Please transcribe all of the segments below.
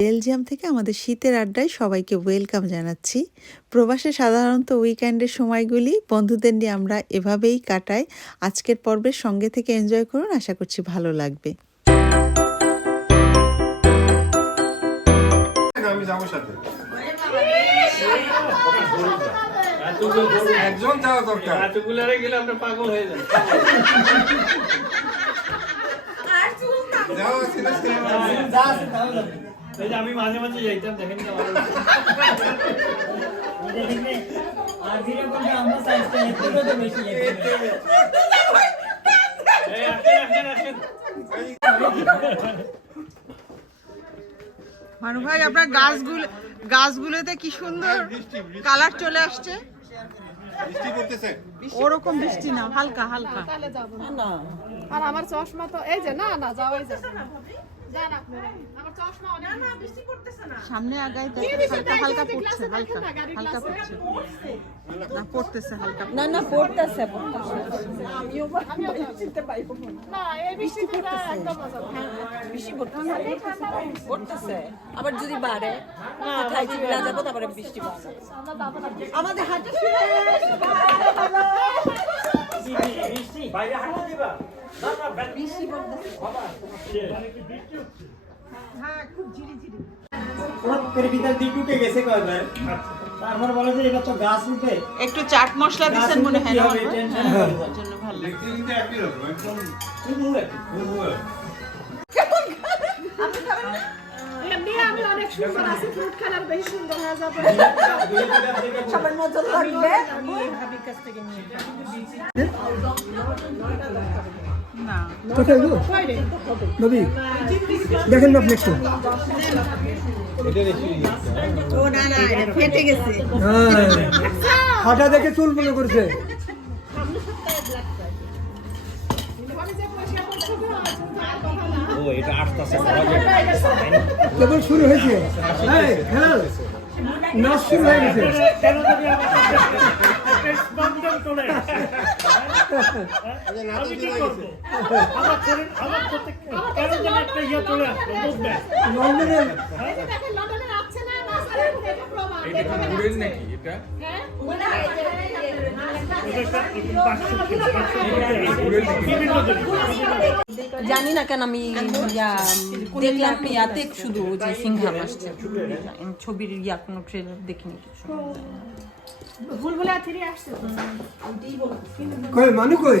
Belgium থেকে আমাদের শীতের আড্ডায় সবাইকে ওয়েলকাম জানাচ্ছি। প্রবাসে সাধারণত উইকেন্ডের সময়গুলি বন্ধুদের নিয়ে আমরা এভাবেই কাটাই। আজকের পর্বের সঙ্গে থেকে এনজয় করুন আশা করছি ভালো লাগবে। একজন যাওয়া দরকার। গেলে আমরা পাগল হয়ে যাব যে আমি মাঝে মাঝে যাইতাম দেখেন তো আমার এই আসেন আসেন আসেন। মানু ভাই আপনার গাছগুলো গাছগুলোতে কি সুন্দর কালার চলে আসছে? বৃষ্টি পড়তেছে। ওরকম বৃষ্টি না হালকা হালকা। তাহলে যাব না। আর আমার চশমা তো এই যে না না যাওয়াই না সামনে আগাই কি হালকা হালকা পড়ছে হালকা না, হালকা পড়ছে। না পড়তেছে হালকা না না পড়তেছে আমিও বৃষ্টিতে পাইবো না এই একদম মজা। বৃষ্টি পড়তেছে। পড়তেছে। আবার যদি বাড়ে কোথায় চিল্লা যাব তারপরে বৃষ্টি পড়বে আমাদের হাতে করে ভিতর দিয়ে ঢুকে গেছে কয়বার তারপর বলে যে এটা তো গাছ উঠে। একটু চাট মশলা দিচ্ছেন মনে হয় না? হবে, tension হবে। ওর জন্য ভালো। দেখতে কিন্তু একই রকম একদম এমনি সুন্দর আছি? ফ্রুট খেলার বেশি সুন্দর হয়ে যাবে সবার নজর লাগবে না। কই রে? নবী দেখেন না ফ্লেক্সটা ও না না ফেটে গেছে। হ্যাঁ। হাঁটা দেখে চুল মনে করছে ঘরে যে পয়সা করছ গো, আর কথা না। ও এটা আসতেছে কেবল শুরু হয়েছে? হ্যাঁ হ্যাঁ নাচ শুরু হয়ে গেছে। লন্ডনের এটা জানি না কেন আমি ইয়া, দেখলাম ইয়াতে শুধু যে সিংহাম আসছে। ছবির ইয়া কোনো ট্রেলার দেখিনি কিছু। ভুলভুলা থ্রি আসছে কই মানু কই?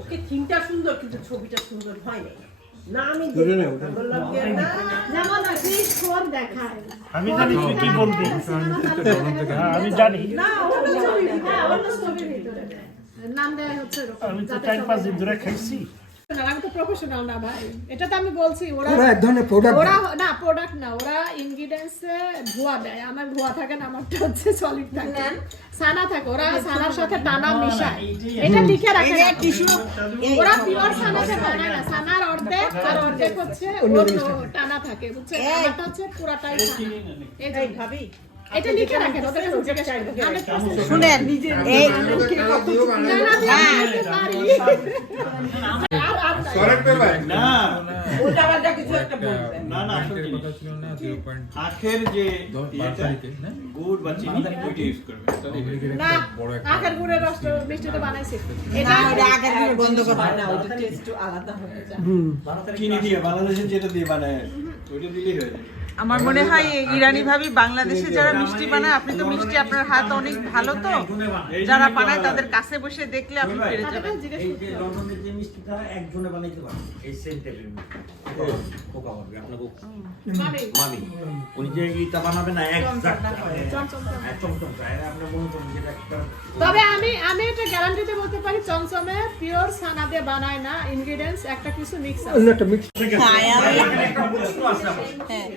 ওকে থিমটা সুন্দর কিন্তু ছবিটা সুন্দর হয় নাই না আমি বললাম না ফোন দেখায়? আমি জানি। তুই কি বলবি হ্যাঁ, আমি জানি। না অন্য ছবি অন্য ছবির ভিতরে। নাম দেয় হচ্ছে আমি তো টাইম পাস ধরে খাইছি। না, আমি তো প্রফেশনাল না ভাই। এটা তো আমি বলছি ওরা ওরা এক ধরনের প্রোডাক্ট ওরা না প্রোডাক্ট না ওরা ইনগ্রিডিয়েন্টসে ধোয়া দেয়। আমার ধোয়া থাকে না আমারটা হচ্ছে সলিড থাকে। সানা থাকে ওরা সানার সাথে টানা মিশায়। এটা লিখে রাখে না। ওরা পিওর সানাতে বানায় না সানার অর্ধেক আর অর্ধেক হচ্ছে টানা থাকে বুঝছেন? আমারটা হচ্ছে পুরাটাই এই ভাবি এটা লিখে রাখেন ওদের কাছে জিজ্ঞেস করেন শুনেন এই না, না, নাই। সরেট পেপার না। উল্টা পাল্টা কিছু একটা বলবে না না আসল জিনিস। আখের যে গুড় বা চিনি ওইটা ইউজ করবে না আখের গুড়ের রস তো মিষ্টিতে বানাইছি। এটা বন্ধ করবে না ওটা টেস্ট আলাদা হয়ে যায়। চিনি দিয়ে বাংলাদেশের যেটা দিয়ে বানায় ওইটা দিলেই হয়ে যায়। আমার মনে হয় ইরানি ভাবি বাংলাদেশে যারা মিষ্টি বানায় আপনি তো মিষ্টি আপনার হাত অনেক ভালো তো। যারা বানায় তাদের কাছে বসে দেখলে আপনি পেরে যাবেন। এই যে লন্ডনের যে মিষ্টিটা একজনে বানাইতে পারে এই সেম টাইপের মিষ্টি। কোকা হবে আপনাকে মামি উনি যে ইটা বানাবে না একজাক্ট চমচম আপনি করেন যেটা একটা তবে আমি আমি এটা গ্যারান্টিতে বলতে পারি চমচমে পিওর সানা দিয়ে বানায় না ইনগ্রেডিয়েন্টস একটা কিছু মিক্স আছে। একটা মিক্স হ্যাঁ।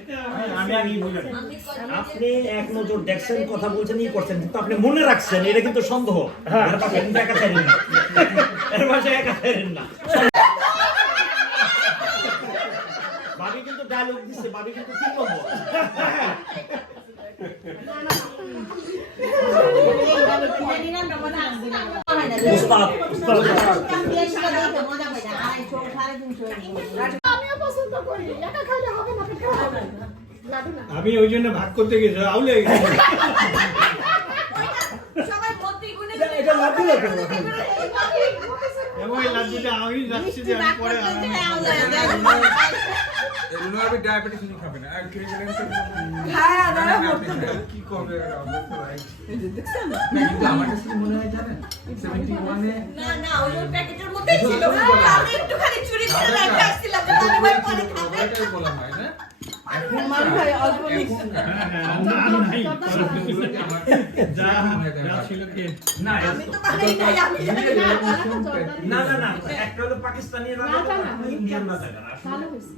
আপনি এক নজর দেখছেন কথা বলছেন ই করছেন কিন্তু আপনি মনে রাখছেন এটা কিন্তু সন্দেহ। এর পাশে কিন্তু একা ছাড়েন না। এর পাশে একা ছাড়েন না। ভাবি কিন্তু ডায়লগ দিচ্ছে ভাবি কিন্তু তিন নম্বর উস্তাদ উস্তাদ। আমিও পছন্দ করি একা খাইলে হবে না পেটে হবে লাডু না আমি ওই জন্য ভাগ করতে গেছি আউলে এটা লাড্ডু লাগে এটা লাড্ডুটা ডায়াবেটিস উনি খাবে না। আর খেয়ে কি করবে? আমরা কাছে মনে হয় জানেন 71 এ ওইটাই বলা হয় না এখন এখন না। যা যা ছিল। কি না না না না একটা হলো না,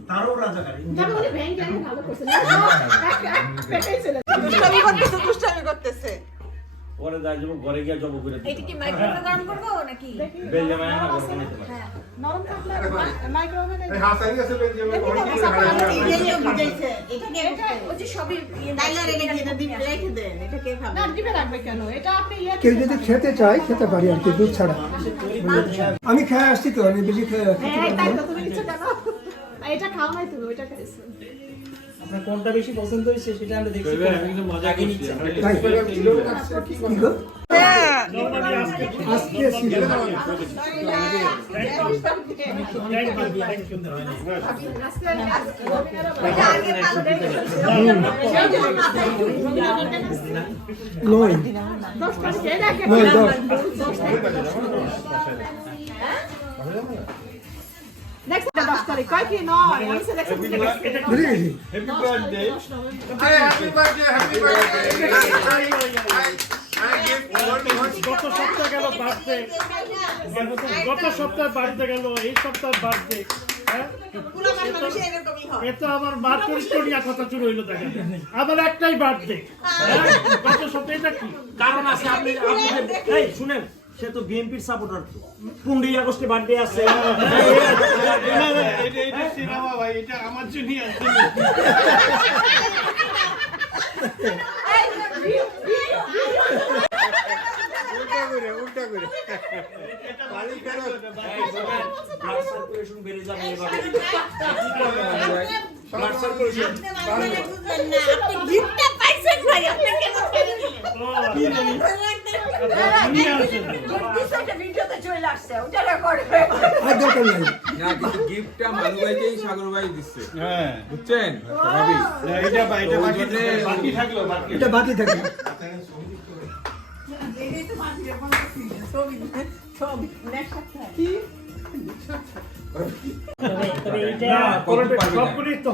তারও রাজাকার করতেছে করতেছে। পরে যাই যাব ঘরে গিয়ে জব করে এটা কি মাইক্রোওয়েভে গরম করব নাকি? দেখি না গরম নিতে পারে হ্যাঁ। নরম থাকলে মাইক্রোওভেনে এই হাসানি আছে বেলজিয়ামে দেখি অনেক তো কিছু সাপোর্ট খারাপ আছে। হয়। এটা ওই যে সবই তাইলে আর এটা কি রেখে দেন এটা কে খাবে না ডিপে রাখবে কেন? এটা আপনি ইয়ে কেউ যদি খেতে চায় খেতে পারি আর কি দুধ ছাড়া। আমি খেয়ে আসছি তো আমি বেশি খেয়ে হ্যাঁ কেন? আর এটা খাও নাই তুমি ওইটা খাইছো। আপনার কোনটা বেশি পছন্দ হয়েছে সেটা আমরা দেখছি মজা কি নিচ্ছে তাই কি গো? হ্যাঁ আজকে ছিল নয় নয় দশ নেক্সট দশ তারিখ কয় কি নয় আমি সে দেখছি গেছি গত সপ্তাহে গেল বার্থডে গত সপ্তাহে বার্থডে গেল এই সপ্তাহে বার্থডে এ তো আমার মার কথা শুরু হইল দেখেন। আমার একটাই বার্থডে গত সপ্তাহে এটা কি? কারণ আছে আপনি আপনি শুনেন। সে তো বিএনপির সাপোর্টার তো। পনেরোই আগস্টে বার্থডে আছে। বেড়ে যাবে এভাবে হয়ে না কিন্তু গিফটটা মানু ভাইকেই সাগর ভাই দিচ্ছে হ্যাঁ বুঝছেন ভাবি এটা বাকি থাকল এটা বাকি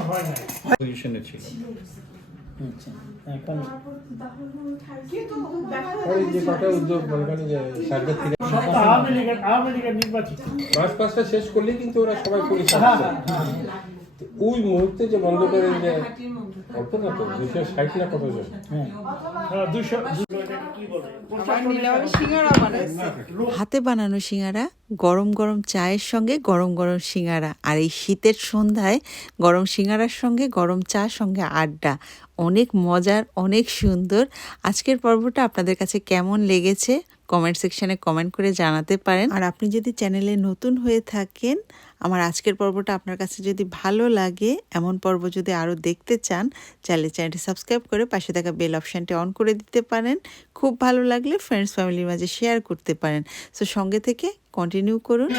হয় ছিল পাঁচটা শেষ করলেই কিন্তু ওরা সবাই পরিষ্কার তো ওই মুহূর্তে যে বন্ধ করে যে অল্প না তো দুশো ষাট না কতজন হ্যাঁ, দুশো দুশো এটাকে কি বলে? সিঙ্গারা বানাইছে হাতে বানানো সিঙ্গারা গরম গরম চায়ের সঙ্গে গরম গরম সিঙ্গারা। আর এই শীতের সন্ধ্যায় গরম সিঙ্গারার সঙ্গে গরম চার সঙ্গে আড্ডা। অনেক মজার অনেক সুন্দর। আজকের পর্বটা আপনাদের কাছে কেমন লেগেছে? কমেন্ট সেকশানে কমেন্ট করে জানাতে পারেন। আর আপনি যদি চ্যানেলে নতুন হয়ে থাকেন আমার আজকের পর্বটা আপনার কাছে যদি ভালো লাগে এমন পর্ব যদি আরও দেখতে চান চাইলে চ্যানেলটি সাবস্ক্রাইব করে পাশে থাকা বেল অপশানটি অন করে দিতে পারেন খুব ভালো লাগলে ফ্রেন্ডস ফ্যামিলির মাঝে শেয়ার করতে পারেন সো সঙ্গে থেকে কন্টিনিউ করুন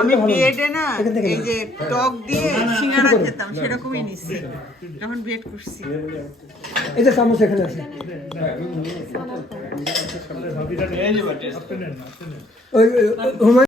আমি বিএডে না এই যে টক দিয়ে সিঙ্গারা খেতাম সেরকমই নিছি যখন বিএড করছি এই যে চামচ এখানে আছে ওই